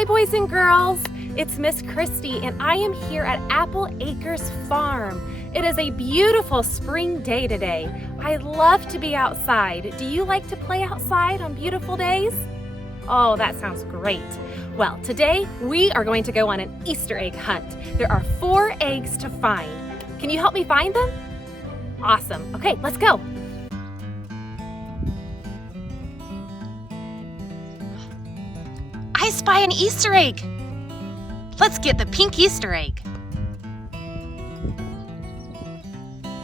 Hi, boys and girls. It's Miss Kristi, and I am here at Apple Acres Farm. It is a beautiful spring day today. I love to be outside. Do you like to play outside on beautiful days? Oh, that sounds great. Well, today we are going to go on an Easter egg hunt. There are 4 eggs to find. Can you help me find them? Awesome. Okay, let's go. I spy an Easter egg. Let's get the pink Easter egg.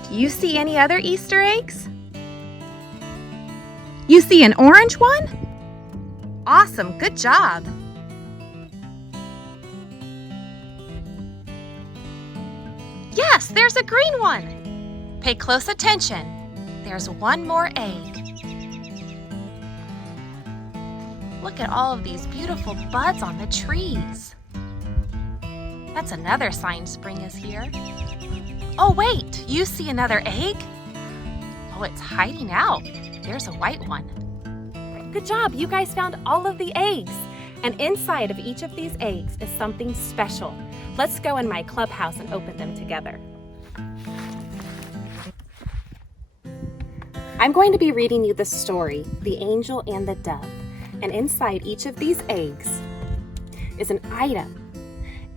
Do you see any other Easter eggs? You see an orange one? Awesome, good job. Yes, there's a green one. Pay close attention. There's one more egg. Look at all of these beautiful buds on the trees. That's another sign spring is here. Oh wait, you see another egg? Oh, it's hiding out. There's a white one. Good job, you guys found all of the eggs. And inside of each of these eggs is something special. Let's go in my clubhouse and open them together. I'm going to be reading you the story, The Angel and the Dove. And inside each of these eggs is an item.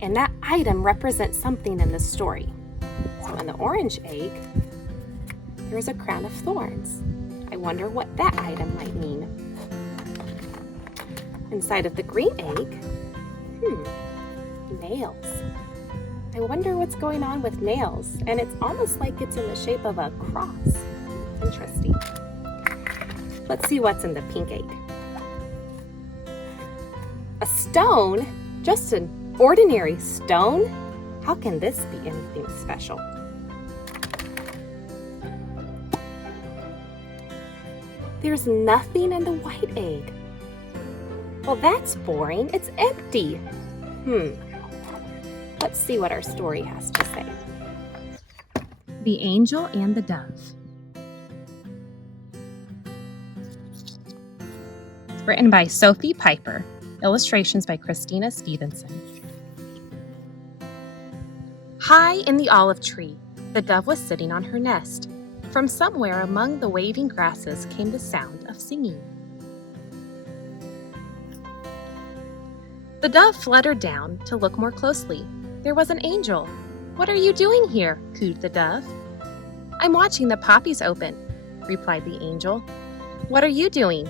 And that item represents something in the story. So in the orange egg, there's a crown of thorns. I wonder what that item might mean. Inside of the green egg, nails. I wonder what's going on with nails. And it's almost like it's in the shape of a cross. Interesting. Let's see what's in the pink egg. A stone? Just an ordinary stone? How can this be anything special? There's nothing in the white egg. Well, that's boring. It's empty. Let's see what our story has to say. The Angel and the Dove. Written by Sophie Piper. Illustrations by Christina Stevenson. High in the olive tree, the dove was sitting on her nest. From somewhere among the waving grasses came the sound of singing. The dove fluttered down to look more closely. There was an angel. "What are you doing here?" cooed the dove. "I'm watching the poppies open," replied the angel. "What are you doing?"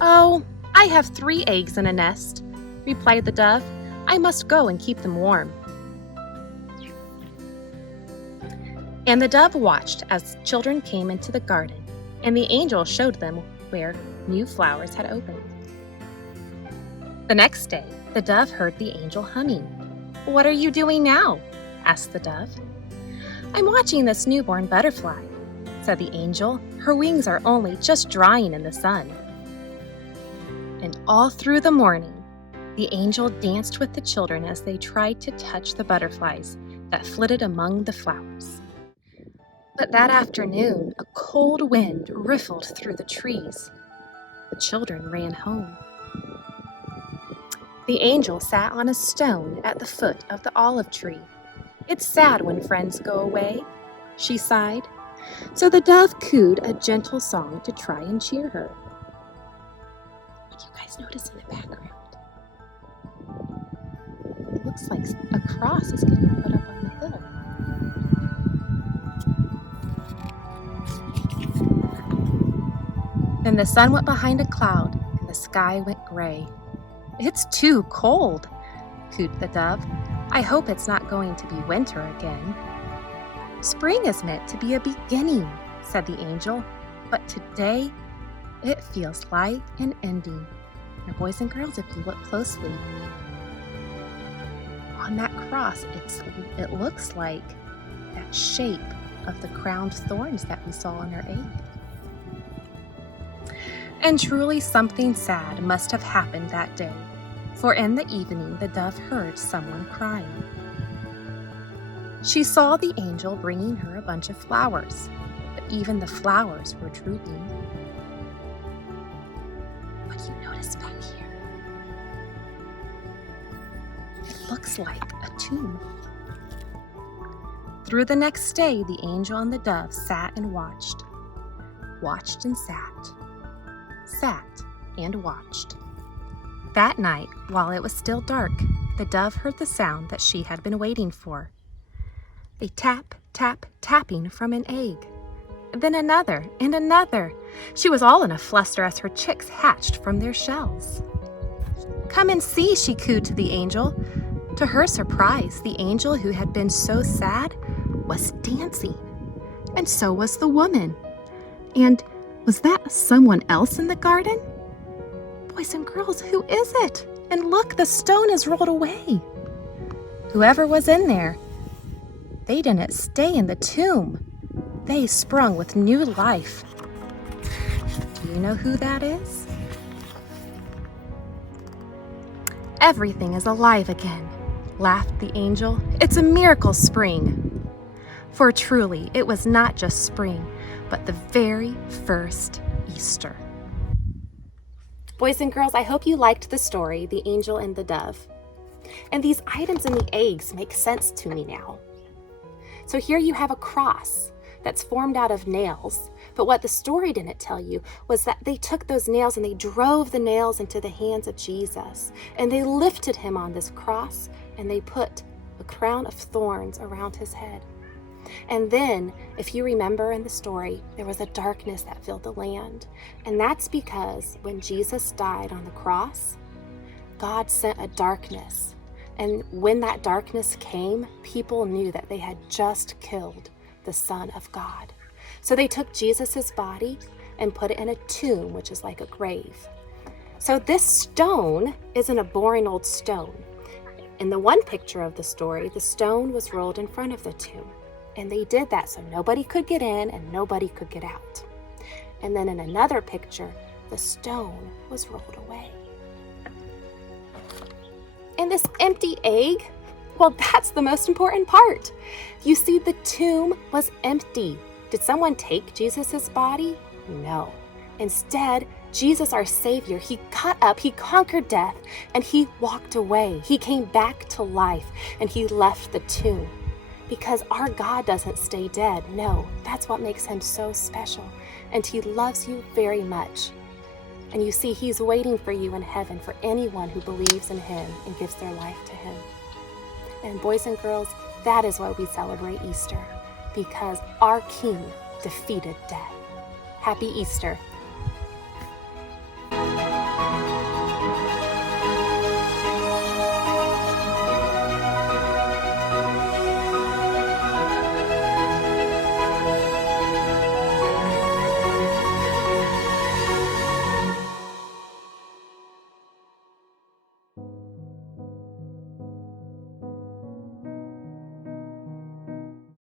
"Oh, I have 3 eggs in a nest," replied the dove. "I must go and keep them warm." And the dove watched as children came into the garden, and the angel showed them where new flowers had opened. The next day, the dove heard the angel humming. "What are you doing now?" asked the dove. "I'm watching this newborn butterfly," said the angel. "Her wings are only just drying in the sun." And all through the morning, the angel danced with the children as they tried to touch the butterflies that flitted among the flowers. But that afternoon, a cold wind riffled through the trees. The children ran home. The angel sat on a stone at the foot of the olive tree. "It's sad when friends go away," she sighed. So the dove cooed a gentle song to try and cheer her. What do you guys notice in the background? It looks like a cross is getting put up on the hill. Then the sun went behind a cloud and the sky went gray. "It's too cold," cooed the dove. "I hope it's not going to be winter again." "Spring is meant to be a beginning," said the angel. "But today, it feels like an ending." Now, boys and girls, if you look closely, on that cross, it looks like that shape of the crowned thorns that we saw in our egg. And truly something sad must have happened that day, for in the evening the dove heard someone crying. She saw the angel bringing her a bunch of flowers, but even the flowers were drooping. What do you notice back here? It looks like a tomb. Through the next day, the angel and the dove sat and watched and sat and watched. That night, while it was still dark, the dove heard the sound that she had been waiting for. A tap, tap, tapping from an egg. Then another and another. She was all in a fluster as her chicks hatched from their shells. "Come and see," she cooed to the angel. To her surprise, the angel who had been so sad was dancing, and so was the woman. And was that someone else in the garden? Boys and girls, who is it? And look, the stone is rolled away. Whoever was in there, they didn't stay in the tomb. They sprung with new life. Do you know who that is? "Everything is alive again," laughed the angel. "It's a miracle spring." For truly, it was not just spring, but the very first Easter. Boys and girls, I hope you liked the story, The Angel and the Dove. And these items in the eggs make sense to me now. So here you have a cross that's formed out of nails, but what the story didn't tell you was that they took those nails and they drove the nails into the hands of Jesus, and they lifted him on this cross, and they put a crown of thorns around his head. And then, if you remember in the story, there was a darkness that filled the land. And that's because when Jesus died on the cross, God sent a darkness. And when that darkness came, people knew that they had just killed the Son of God. So they took Jesus's body and put it in a tomb, which is like a grave. So this stone isn't a boring old stone. In the one picture of the story, the stone was rolled in front of the tomb. And they did that so nobody could get in and nobody could get out. And then in another picture, the stone was rolled away. And this empty egg, well, that's the most important part. You see, the tomb was empty. Did someone take Jesus's body? No. Instead, Jesus, our Savior, he got up, he conquered death, and he walked away. He came back to life, and he left the tomb. Because our God doesn't stay dead. No, that's what makes him so special. And he loves you very much. And you see, he's waiting for you in heaven for anyone who believes in him and gives their life to him. And boys and girls, that is why we celebrate Easter, because our King defeated death. Happy Easter.